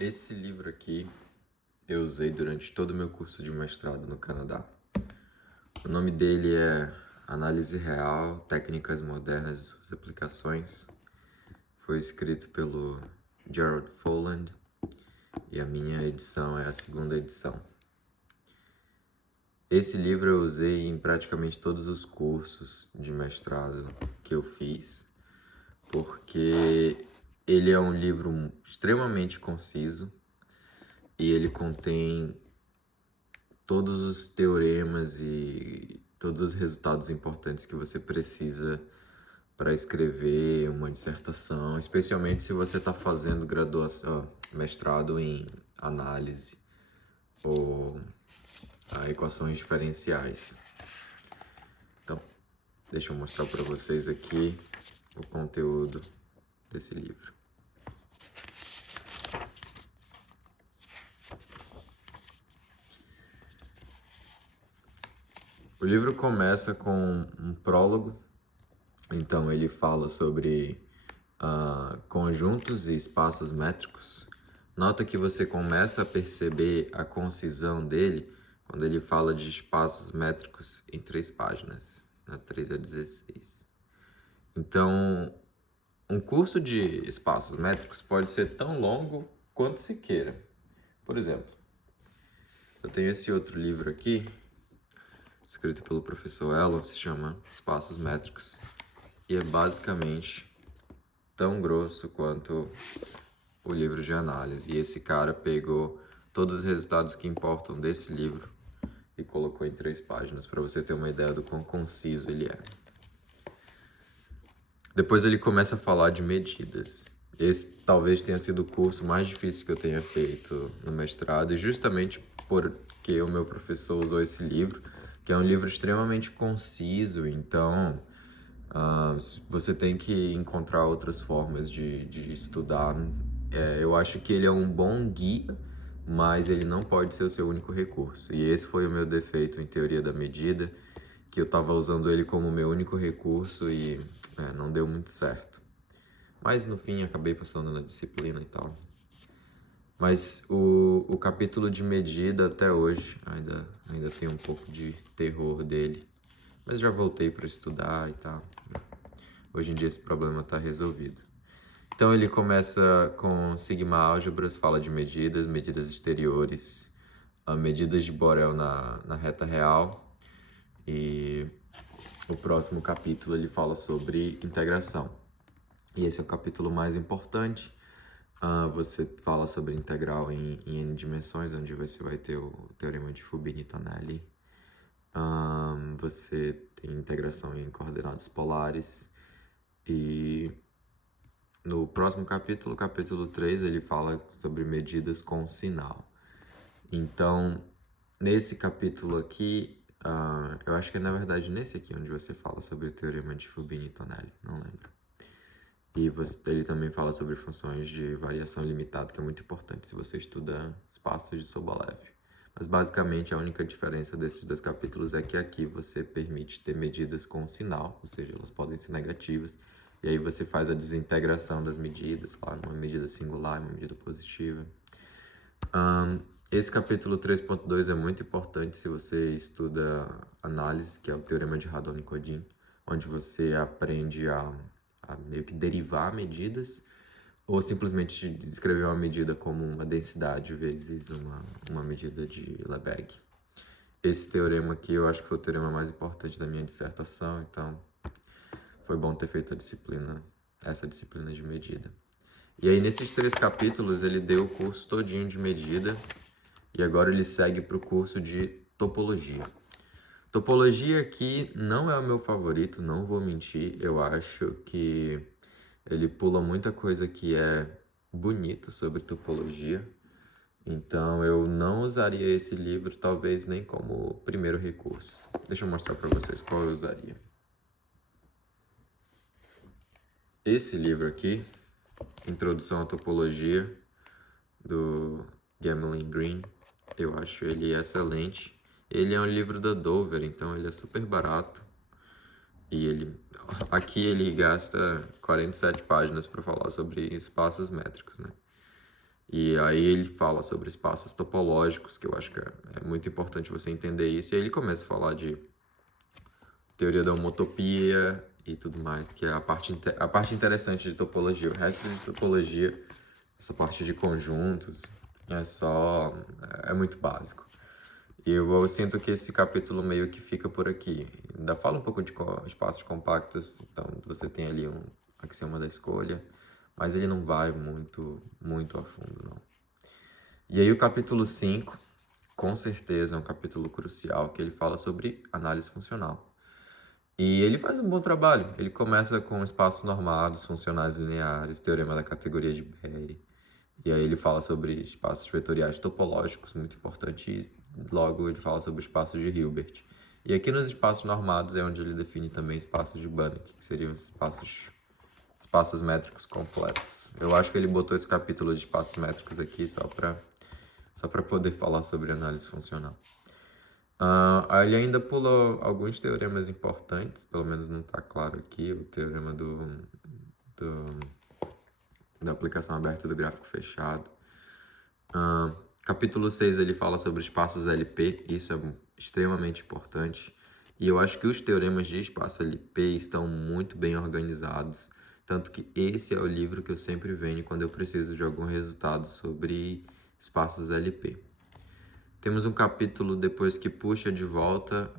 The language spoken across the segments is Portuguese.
Esse livro aqui eu usei durante todo o meu curso de mestrado no Canadá. O nome dele é Análise Real, Técnicas Modernas e Suas Aplicações. Foi escrito pelo Gerald Folland e a minha edição é a segunda edição. Esse livro eu usei em praticamente todos os cursos de mestrado que eu fiz, porque ele é um livro extremamente conciso e ele contém todos os teoremas e todos os resultados importantes que você precisa para escrever uma dissertação, especialmente se você está fazendo mestrado em análise ou equações diferenciais. Então, deixa eu mostrar para vocês aqui o conteúdo desse livro. O livro começa com um prólogo, então ele fala sobre conjuntos e espaços métricos. Nota que você começa a perceber a concisão dele quando ele fala de espaços métricos em 3 páginas, na 3 a 16. Então, um curso de espaços métricos pode ser tão longo quanto se queira. Por exemplo, eu tenho esse outro livro aqui, escrito pelo professor Elon, se chama Espaços Métricos, e é basicamente tão grosso quanto o livro de análise. E esse cara pegou todos os resultados que importam desse livro e colocou em 3 páginas, para você ter uma ideia do quão conciso ele é. Depois ele começa a falar de medidas. Esse talvez tenha sido o curso mais difícil que eu tenha feito no mestrado, e justamente porque o meu professor usou esse livro, que é um livro extremamente conciso, então você tem que encontrar outras formas de estudar. Eu acho que ele é um bom guia, mas ele não pode ser o seu único recurso. E esse foi o meu defeito em teoria da medida, que eu estava usando ele como meu único recurso e não deu muito certo. Mas no fim acabei passando na disciplina e tal. Mas o capítulo de medida até hoje ainda tem um pouco de terror dele. Mas já voltei para estudar e tal. Hoje em dia esse problema está resolvido. Então ele começa com sigma álgebras, fala de medidas, medidas exteriores, medidas de Borel na reta real. E o próximo capítulo ele fala sobre integração. E esse é o capítulo mais importante. Você fala sobre integral em n dimensões, onde você vai ter o teorema de Fubini-Tonelli. Você tem integração em coordenadas polares. E no próximo capítulo, capítulo 3, ele fala sobre medidas com sinal. Então, nesse capítulo aqui, eu acho que é na verdade nesse aqui onde você fala sobre o teorema de Fubini-Tonelli, não lembro. E ele também fala sobre funções de variação limitada, que é muito importante se você estuda espaços de Sobolev. Mas basicamente a única diferença desses 2 capítulos é que aqui você permite ter medidas com sinal, ou seja, elas podem ser negativas, e aí você faz a desintegração das medidas, lá numa medida singular, uma medida positiva. Esse capítulo 3.2 é muito importante se você estuda análise, que é o teorema de Radon-Nikodym, onde você aprende a meio que derivar medidas, ou simplesmente descrever uma medida como uma densidade vezes uma medida de Lebesgue. Esse teorema aqui eu acho que foi o teorema mais importante da minha dissertação, então foi bom ter feito essa disciplina de medida. E aí nesses 3 capítulos ele deu o curso todinho de medida, e agora ele segue para o curso de topologia. Topologia aqui não é o meu favorito, não vou mentir. Eu acho que ele pula muita coisa que é bonito sobre topologia. Então eu não usaria esse livro, talvez nem como primeiro recurso. Deixa eu mostrar para vocês qual eu usaria. Esse livro aqui, Introdução à Topologia, do Gamelin Green, eu acho ele excelente. Ele é um livro da Dover, então ele é super barato. E aqui ele gasta 47 páginas para falar sobre espaços métricos, né? E aí ele fala sobre espaços topológicos, que eu acho que é muito importante você entender isso. E aí ele começa a falar de teoria da homotopia e tudo mais, que é a parte interessante de topologia. O resto de topologia, essa parte de conjuntos, é muito básico. E eu sinto que esse capítulo meio que fica por aqui. Ainda fala um pouco de espaços compactos, então você tem ali um axioma da escolha, mas ele não vai muito a fundo, não. E aí o capítulo 5, com certeza é um capítulo crucial, que ele fala sobre análise funcional. E ele faz um bom trabalho. Ele começa com espaços normados, funcionais lineares, teorema da categoria de Berry. E aí ele fala sobre espaços vetoriais topológicos, muito importante, e logo ele fala sobre espaços de Hilbert. E aqui nos espaços normados é onde ele define também espaços de Banach, que seriam espaços métricos completos. Eu acho que ele botou esse capítulo de espaços métricos aqui só para poder falar sobre análise funcional. Aí ele ainda pulou alguns teoremas importantes, pelo menos não está claro aqui, o teorema da aplicação aberta do gráfico fechado. Capítulo 6 ele fala sobre espaços LP, isso é extremamente importante. E eu acho que os teoremas de espaço LP estão muito bem organizados, tanto que esse é o livro que eu sempre venho quando eu preciso de algum resultado sobre espaços LP. Temos um capítulo depois que puxa de volta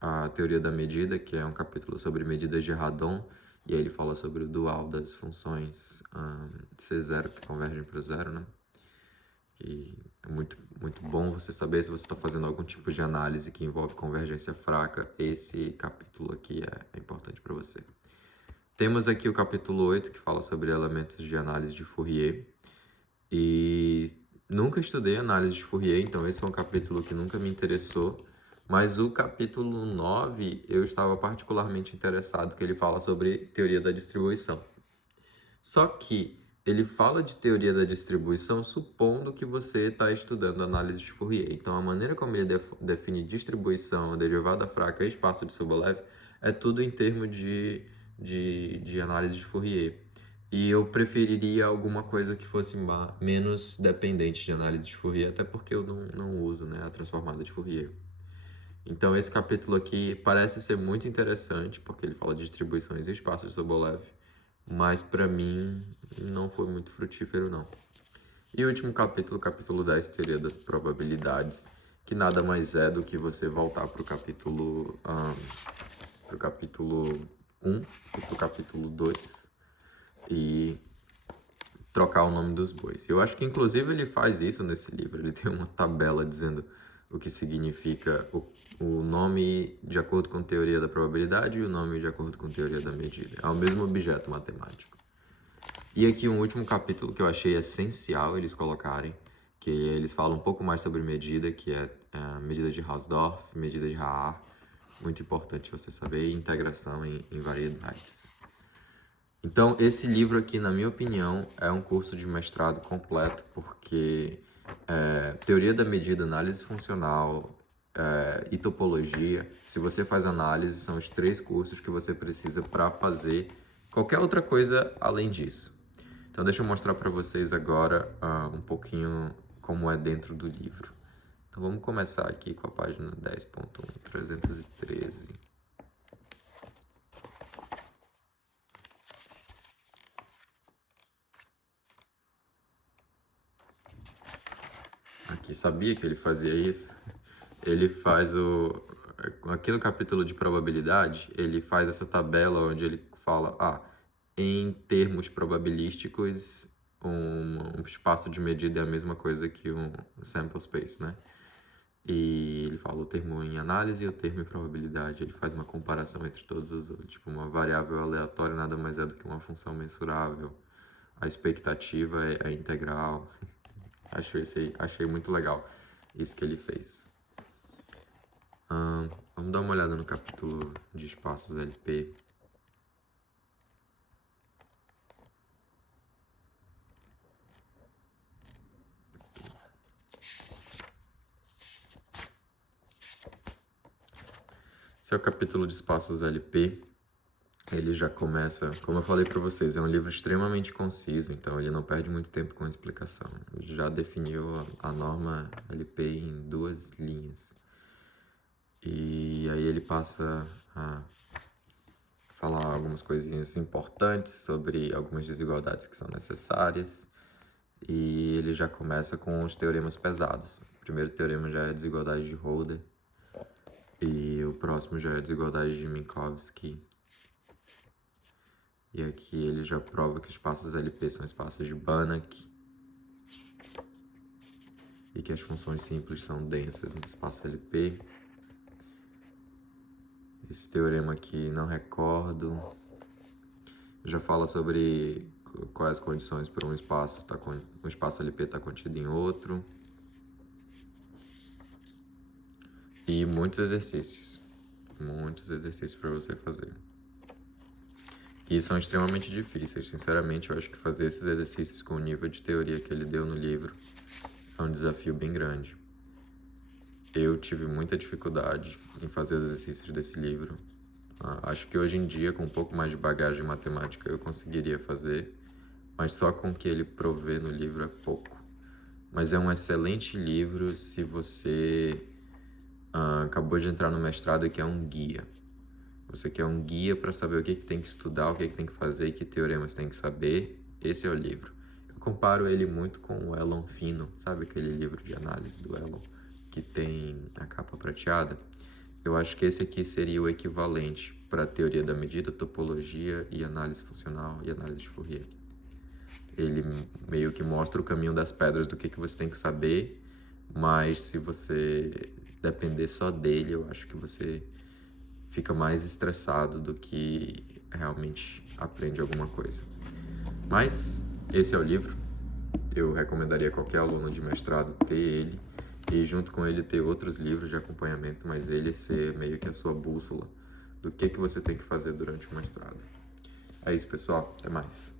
a teoria da medida, que é um capítulo sobre medidas de Radon, e aí ele fala sobre o dual das funções C0 que convergem para o zero, né? E é muito bom você saber se você está fazendo algum tipo de análise que envolve convergência fraca, esse capítulo aqui é importante para você. Temos aqui o capítulo 8, que fala sobre elementos de análise de Fourier, e nunca estudei análise de Fourier, então esse foi um capítulo que nunca me interessou, mas o capítulo 9 eu estava particularmente interessado, que ele fala sobre teoria da distribuição. Só que ele fala de teoria da distribuição supondo que você está estudando análise de Fourier. Então, a maneira como ele define distribuição, derivada fraca e espaço de Sobolev é tudo em termos de análise de Fourier. E eu preferiria alguma coisa que fosse menos dependente de análise de Fourier, até porque eu não uso, né, a transformada de Fourier. Então, esse capítulo aqui parece ser muito interessante, porque ele fala de distribuições e espaços de Sobolev, mas para mim não foi muito frutífero, não. E o último capítulo, capítulo 10, teoria das probabilidades, que nada mais é do que você voltar para o capítulo 1 e para o capítulo 2 e trocar o nome dos bois. Eu acho que, inclusive, ele faz isso nesse livro. Ele tem uma tabela dizendo o que significa o nome de acordo com a teoria da probabilidade e o nome de acordo com a teoria da medida. É o mesmo objeto matemático. E aqui um último capítulo que eu achei essencial eles colocarem, que eles falam um pouco mais sobre medida, que é a medida de Hausdorff, medida de Haar. Muito importante você saber, e integração em variedades. Então, esse livro aqui, na minha opinião, é um curso de mestrado completo, porque teoria da medida, análise funcional e topologia, se você faz análise, são os 3 cursos que você precisa para fazer qualquer outra coisa além disso. Então, deixa eu mostrar para vocês agora um pouquinho como é dentro do livro. Então, vamos começar aqui com a página 10.1, 313. Aqui, sabia que ele fazia isso? Ele faz aqui no capítulo de probabilidade, ele faz essa tabela onde ele fala, em termos probabilísticos, um espaço de medida é a mesma coisa que um sample space, né? E ele fala o termo em análise e o termo em probabilidade. Ele faz uma comparação entre todos os outros. Tipo, uma variável aleatória nada mais é do que uma função mensurável. A expectativa é integral. Achei muito legal isso que ele fez. Vamos dar uma olhada no capítulo de espaços LP. Esse é o capítulo de espaços LP. ele já começa, como eu falei para vocês, é um livro extremamente conciso, então ele não perde muito tempo com a explicação. Ele já definiu a norma LP em 2 linhas. E aí ele passa a falar algumas coisinhas importantes sobre algumas desigualdades que são necessárias. E ele já começa com os teoremas pesados. O primeiro teorema já é a desigualdade de Holder. E o próximo já é a desigualdade de Minkowski. E aqui ele já prova que os espaços LP são espaços de Banach. E que as funções simples são densas no espaço LP. Esse teorema aqui não recordo. Já fala sobre quais as condições para um espaço LP estar contido em outro. E muitos exercícios para você fazer. E são extremamente difíceis. Sinceramente, eu acho que fazer esses exercícios com o nível de teoria que ele deu no livro é um desafio bem grande. Eu tive muita dificuldade em fazer os exercícios desse livro. Acho que hoje em dia, com um pouco mais de bagagem matemática, eu conseguiria fazer, mas só com o que ele provê no livro é pouco. Mas é um excelente livro se você acabou de entrar no mestrado e quer um guia. Você quer um guia para saber o que tem que estudar, o que tem que fazer e que teoremas tem que saber. Esse é o livro. Eu comparo ele muito com o Elon Fino, sabe aquele livro de análise do Elon que tem a capa prateada? Eu acho que esse aqui seria o equivalente para a teoria da medida, topologia e análise funcional e análise de Fourier. Ele meio que mostra o caminho das pedras do que você tem que saber, mas se você depender só dele, eu acho que você fica mais estressado do que realmente aprende alguma coisa. Mas esse é o livro. Eu recomendaria a qualquer aluno de mestrado ter ele e junto com ele ter outros livros de acompanhamento, mas ele ser meio que a sua bússola do que você tem que fazer durante o mestrado. É isso, pessoal. Até mais.